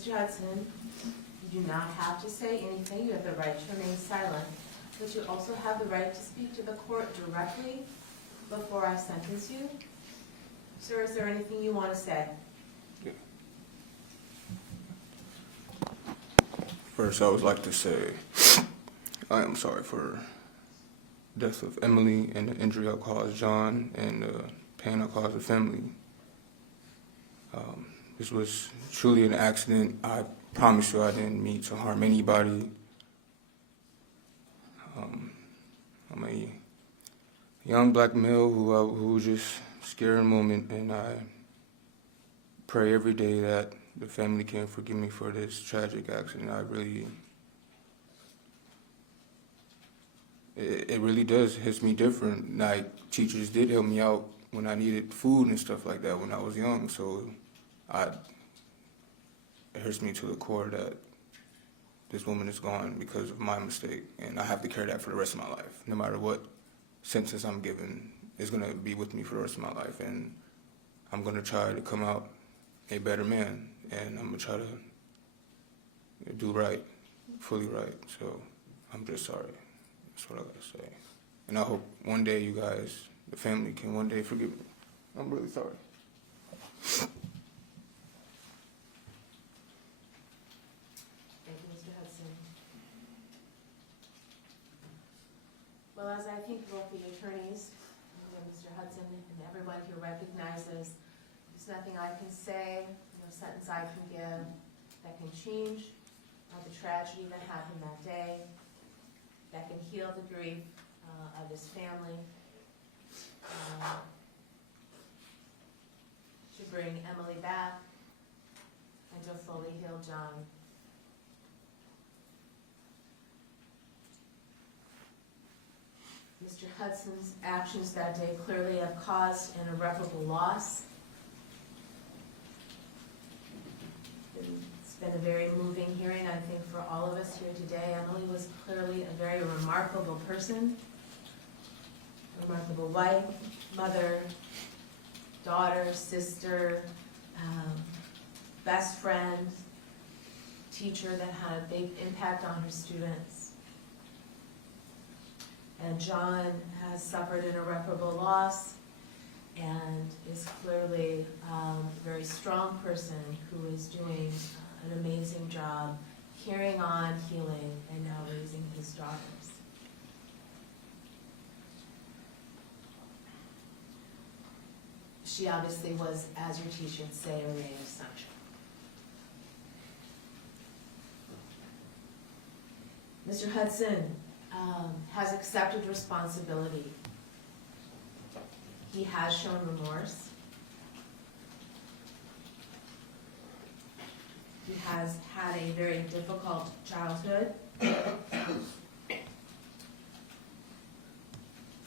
Mr. Hudson, you do not have to say anything. You have the right to remain silent, but you also have the right to speak to the court directly before I sentence you. Sir, is there anything you want to say? Yeah. First, I would like to say I am sorry for the death of Emily and the injury I caused John and the pain I caused the family. This was truly an accident. I promise you I didn't mean to harm anybody. I'm a young black male who was just scared in a moment, and I pray every day that the family can forgive me for this tragic accident. It really does hit me different. Like, teachers did help me out when I needed food and stuff like that when I was young, so it hurts me to the core that this woman is gone because of my mistake, and I have to carry that for the rest of my life. No matter what sentence I'm given, it's going to be with me for the rest of my life, and I'm going to try to come out a better man, and I'm going to try to do right, fully right. So I'm just sorry. That's what I got to say. And I hope one day you guys, the family, can one day forgive me. I'm really sorry. Thank you, Mr. Hudson. Well, as I think both the attorneys, Mr. Hudson, and everyone here recognizes, there's nothing I can say, no sentence I can give that can change the tragedy that happened that day, that can heal the grief of his family, to bring Emily back, and to fully heal John. Mr. Hudson's actions that day clearly have caused an irreparable loss. It's been a very moving hearing, I think, for all of us here today. Emily was clearly a very remarkable person, a remarkable wife, mother, daughter, sister, best friend, teacher that had a big impact on her students. And John has suffered an irreparable loss and is clearly a very strong person who is doing an amazing job carrying on, healing, and now raising his daughters. She obviously was, as your t-shirts say, a ray of sunshine. Mr. Hudson has accepted responsibility. He has shown remorse. He has had a very difficult childhood.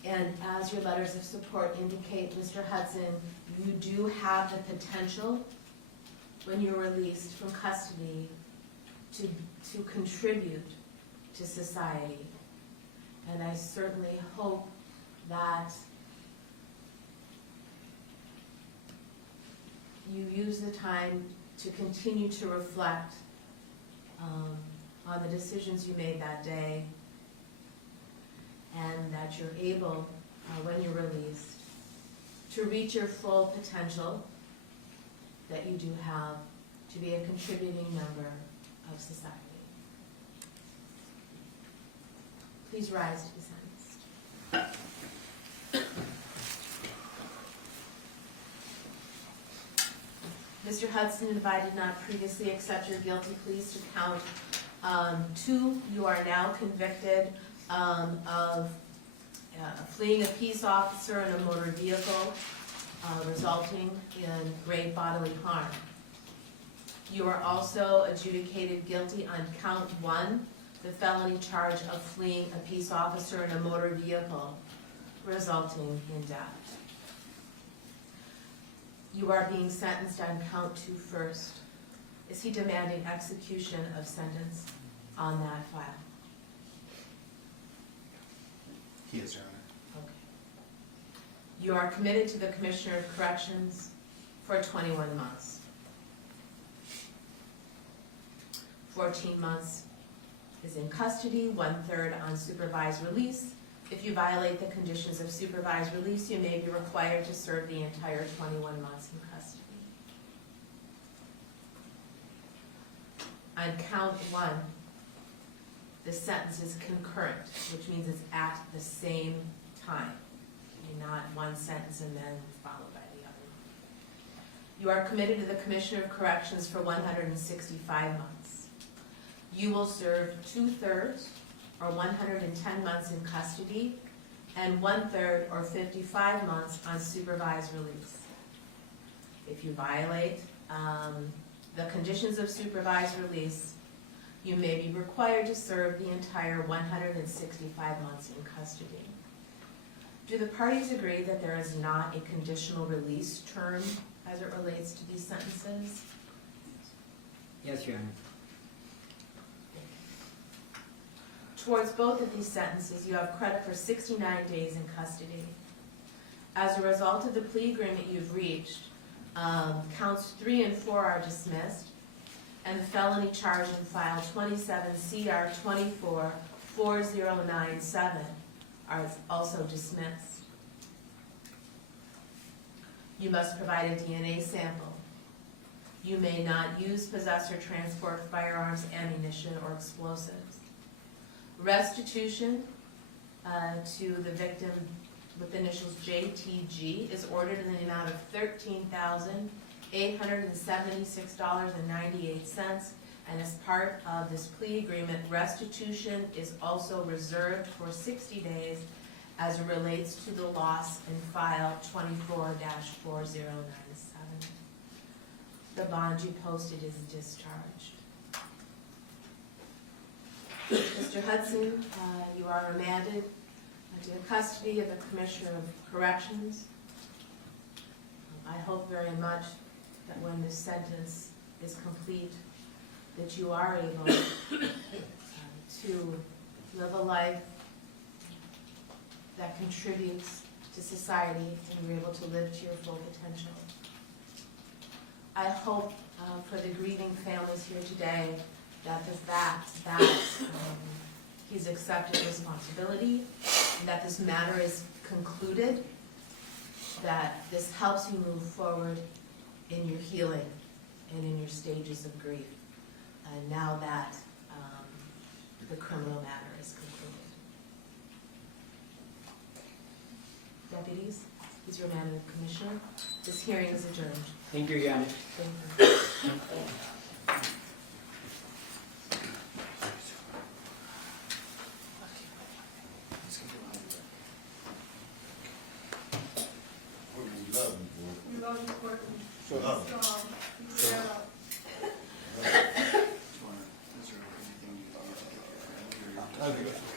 And as your letters of support indicate, Mr. Hudson, you do have the potential, when you're released from custody, to contribute to society. And I certainly hope that you use the time to continue to reflect on the decisions you made that day, and that you're able, when you're released, to reach your full potential that you do have to be a contributing member of society. Please rise to be sentenced. Mr. Hudson, if I did not previously accept your guilty pleas to count 2, you are now convicted of fleeing a peace officer in a motor vehicle, resulting in grave bodily harm. You are also adjudicated guilty on count 1, the felony charge of fleeing a peace officer in a motor vehicle, resulting in death. You are being sentenced on count 2 first. Is he demanding execution of sentence on that file? He is, Your Honor. Okay. You are committed to the Commissioner of Corrections for 21 months. 14 months is in custody, 1/3 on supervised release. If you violate the conditions of supervised release, you may be required to serve the entire 21 months in custody. On count 1, the sentence is concurrent, which means it's at the same time, okay, not one sentence and then followed by the other. You are committed to the Commissioner of Corrections for 165 months. You will serve 2/3 or 110 months in custody and 1/3 or 55 months on supervised release. If you violate the conditions of supervised release, you may be required to serve the entire 165 months in custody. Do the parties agree that there is not a conditional release term as it relates to these sentences? Yes, Your Honor. Towards both of these sentences, you have credit for 69 days in custody. As a result of the plea agreement you've reached, counts 3 and 4 are dismissed, and the felony charge in file 27 CR 244097 are also dismissed. You must provide a DNA sample. You may not use, possess, or transport firearms, ammunition, or explosives. Restitution to the victim with the initials JTG is ordered in the amount of $13,876.98, and as part of this plea agreement, restitution is also reserved for 60 days as it relates to the loss in file 24-4097. The bond you posted is discharged. Mr. Hudson, you are remanded to the custody of the Commissioner of Corrections. I hope very much that when this sentence is complete, that you are able to live a life that contributes to society and you're able to live to your full potential. I hope for the grieving families here today that the fact that he's accepted responsibility, and that this matter is concluded, that this helps you move forward in your healing and in your stages of grief, and now that the criminal matter is concluded. Deputies, please remand the Commissioner. This hearing is adjourned. Thank you, Your Honor. Thank you. Okay.